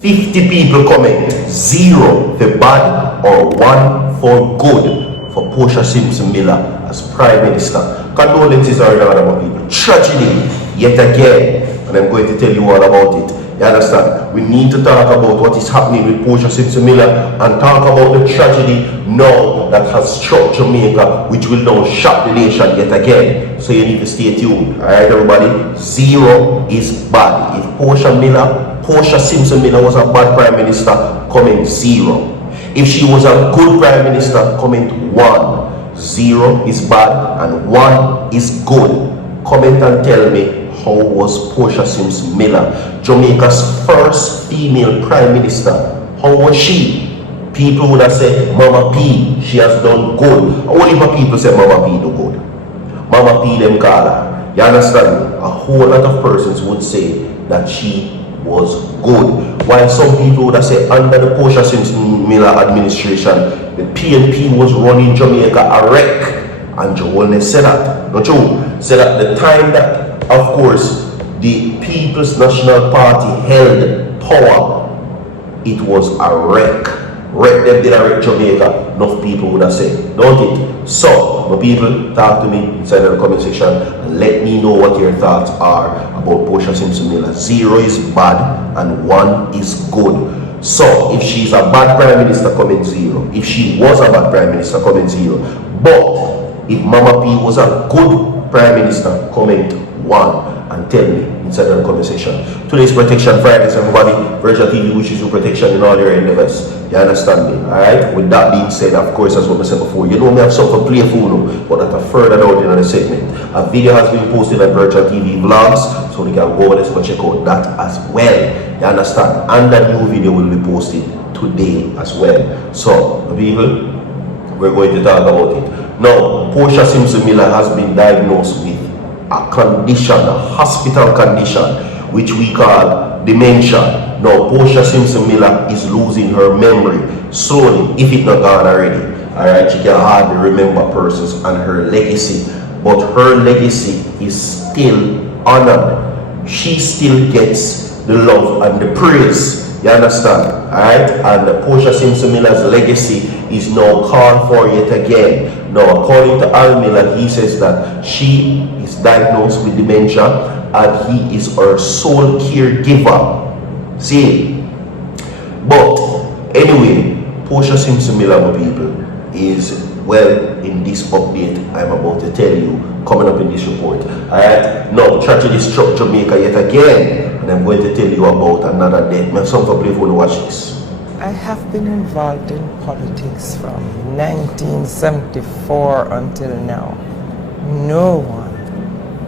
50 people comment, 0 for bad or 1 for good for Portia Miller as Prime Minister. Condolences are in order for people. Tragedy, yet again, and I'm going to tell you all about it. You understand? We need to talk about what is happening with Portia Miller and talk about the tragedy now that has struck Jamaica, which will now shock the nation yet again. So you need to stay tuned. Alright, everybody? 0 is bad. If Portia Miller was a bad Prime Minister, comment 0. If she was a good Prime Minister, comment 1. 0 is bad and 1 is good. Comment and tell me, how was Portia Miller, Jamaica's first female Prime Minister? How was she? People would have said, Mama P, she has done good. Only my people say Mama P do good. Mama P them call her. You understand? A whole lot of persons would say that she was good. While some people would have said under the Portia Miller administration, the PNP was running Jamaica a wreck. And Joel said that. Not true. Said at the time that, of course, the People's National Party held power, it was a wreck. Wreck them did a wreck Jamaica. Enough people would have said, don't it? So, my people, talk to me inside the comment section and let me know what your thoughts are about Portia Miller. 0 is bad and 1 is good. So, if she's a bad Prime Minister, comment 0. If she was a bad Prime Minister, comment 0. But if Mama P was a good Prime Minister, comment 1 and tell me inside the comment section. Today's Protection Fridays, everybody. Virgin TV wishes you protection in all your endeavors. You understand me? Alright? With that being said, of course, as what I said before, you know me have something to play for you, but that are further down in the segment. A video has been posted on Virgin TV vlogs, so you can go over there and check out that as well. You understand? And that new video will be posted today as well. So, people, we're going to talk about it. Now, Portia Miller has been diagnosed with a condition, a hospital condition, which we call dementia. Now, Portia Miller is losing her memory slowly, if it's not gone already. Alright, she can hardly remember persons and her legacy, but her legacy is still honored. She still gets the love and the praise. You understand? Alright? And Portia Miller's legacy is now called for yet again. Now, according to Al Miller, he says that she is diagnosed with dementia and he is her sole caregiver. See? But, anyway, Portia Miller, my people, is well in this update I'm about to tell you, coming up in this report. Alright? Now, tragedy struck Jamaica yet again, and I'm going to tell you about another death. Make some for play for you, watch this. I have been involved in politics from 1974 until now. No one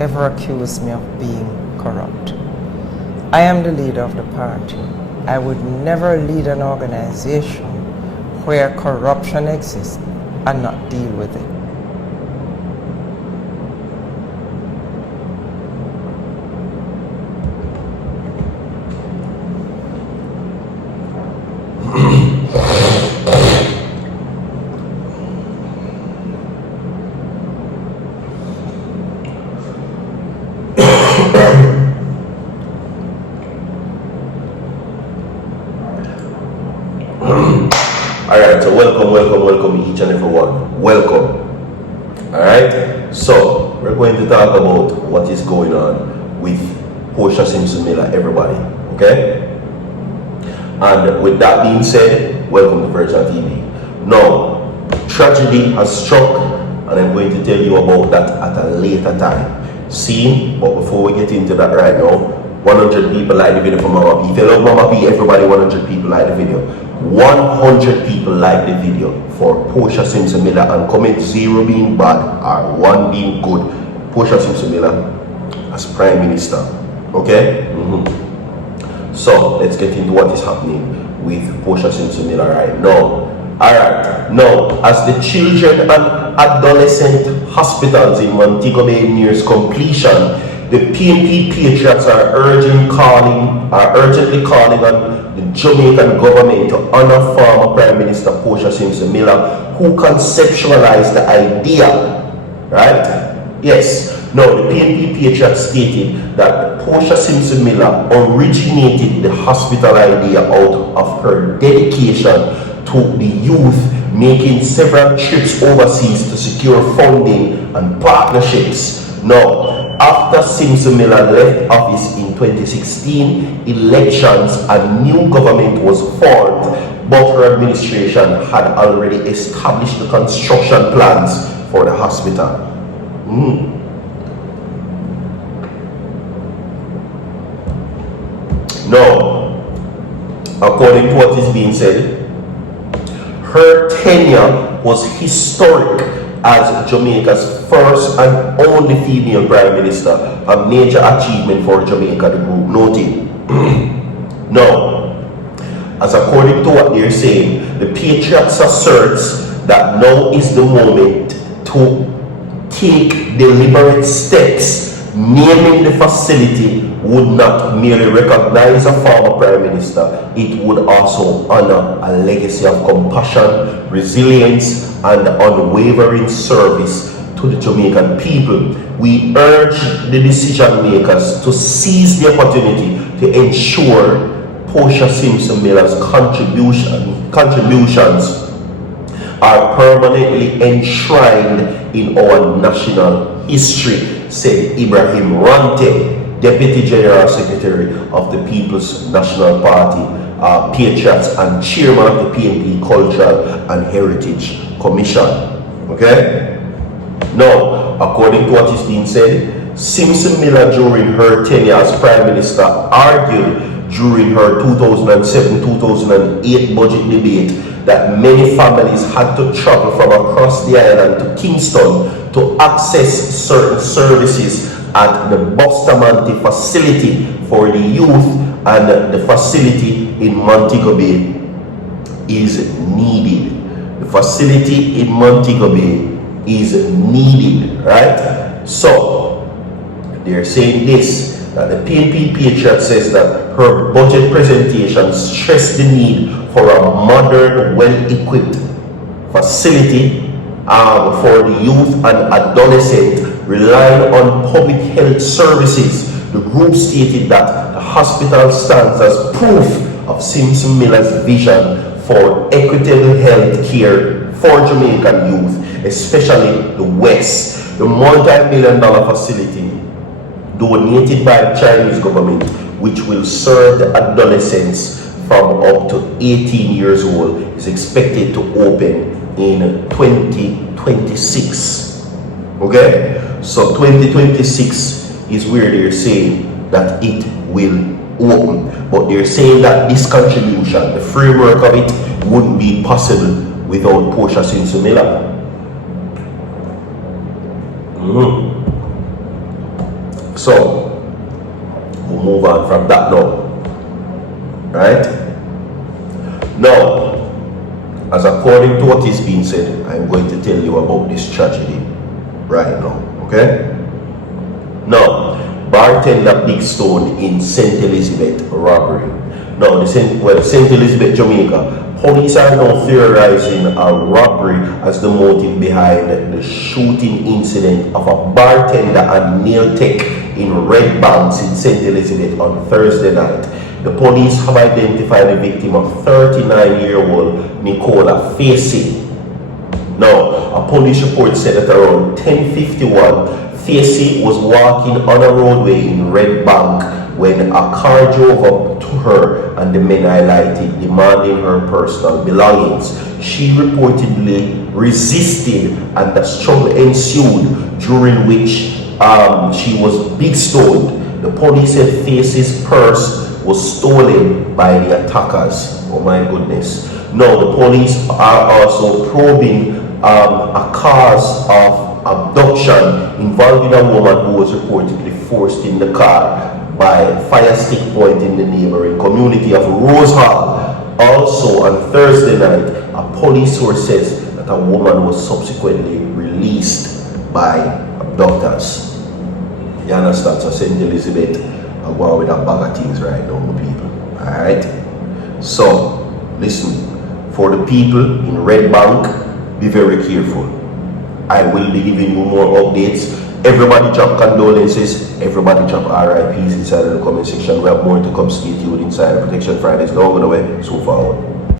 ever accused me of being corrupt. I am the leader of the party. I would never lead an organization where corruption exists and not deal with it. Alright, so welcome each and every one. Welcome. Alright, so we're going to talk about what is going on with Portia Miller, everybody. Okay? And with that being said, welcome to Virgin TV. Now, tragedy has struck, and I'm going to tell you about that at a later time. See, but before we get into that right now, 100 people like the video for Mama P. If you love Mama P, everybody 100 people like the video. 100 people like the video for Portia Miller and comment 0 being bad or 1 being good. Portia Miller as Prime Minister. Okay? So let's get into what is happening with Portia Miller right now. Alright, now as the children and adolescent hospitals in Montego Bay nears completion, the PNP Patriots are urgently calling on the Jamaican government to honor former Prime Minister Portia Miller, who conceptualized the idea, right? Yes. Now, the PNP Patriots stated that Portia Simpson Miller originated the hospital idea out of her dedication to the youth, making several trips overseas to secure funding and partnerships. Now, after Simpson Miller left office in 2016, elections and new government was formed, but her administration had already established the construction plans for the hospital. Now, according to what is being said, her tenure was historic as Jamaica's first and only female prime minister, a major achievement for Jamaica, the group noted. Now, as according to what they're saying, the Patriots asserts that now is the moment to take deliberate steps. Naming the facility would not merely recognize a former prime minister, it would also honor a legacy of compassion, resilience, and unwavering service to the Jamaican people. We urge the decision makers to seize the opportunity to ensure Portia Simpson Miller's contributions are permanently enshrined in our national history, said Ibrahim Rante, Deputy General Secretary of the People's National Party, Patriots, and Chairman of the PNP Cultural and Heritage Commission. Okay? Now, according to what is being said, Simpson Miller, during her tenure as Prime Minister, argued during her 2007-2008 budget debate that many families had to travel from across the island to Kingston to access certain services at the Bustamante facility for the youth, and the facility in Montego Bay is needed. The facility in Montego Bay is needed, right? So, they're saying this, that the PNP Patriot says that her budget presentation stressed the need for a modern, well-equipped facility for the youth and adolescent relying on public health services. The group stated that the hospital stands as proof of Simpson Miller's vision for equitable health care for Jamaican youth, especially the West. The multi-million-dollar facility donated by the Chinese government, which will serve the adolescents from up to 18 years old, is expected to open in 2026. Okay, so 2026 is where they're saying that it will open, but they're saying that this contribution, the framework of it, wouldn't be possible without Portia Simpson Miller. So we'll move on from that now. Right? Now, as according to what is being said, I'm going to tell you about this tragedy right now. Okay? Now, bartender Big Stone in St. Elizabeth robbery. Now, St. Elizabeth, Jamaica, police are now theorizing a robbery as the motive behind the shooting incident of a bartender and nail tech in Red Banks in St. Elizabeth on Thursday night. The police have identified the victim of 39-year-old Nicola Facey. Now, a police report said that around 10:51, Facey was walking on a roadway in Red Bank when a car drove up to her and the men highlighted, demanding her personal belongings. She reportedly resisted and a struggle ensued, during which she was big stoned. The police said Facey's purse was stolen by the attackers. Oh my goodness. Now, the police are also probing a cause of abduction involving a woman who was reportedly forced in the car by Fire Stick Point in the neighboring community of Rose Hall. Also, on Thursday night, a police source says that a woman was subsequently released by abductors. You understand? So St. Elizabeth, I'm going with a bag of things right now, people. Alright? So, listen, for the people in Red Bank, be very careful. I will be giving you more updates Everybody drop condolences, everybody drop RIPs inside of the comment section. We have more to come. Stay tuned inside the Protection Fridays. Don't go away. So forward.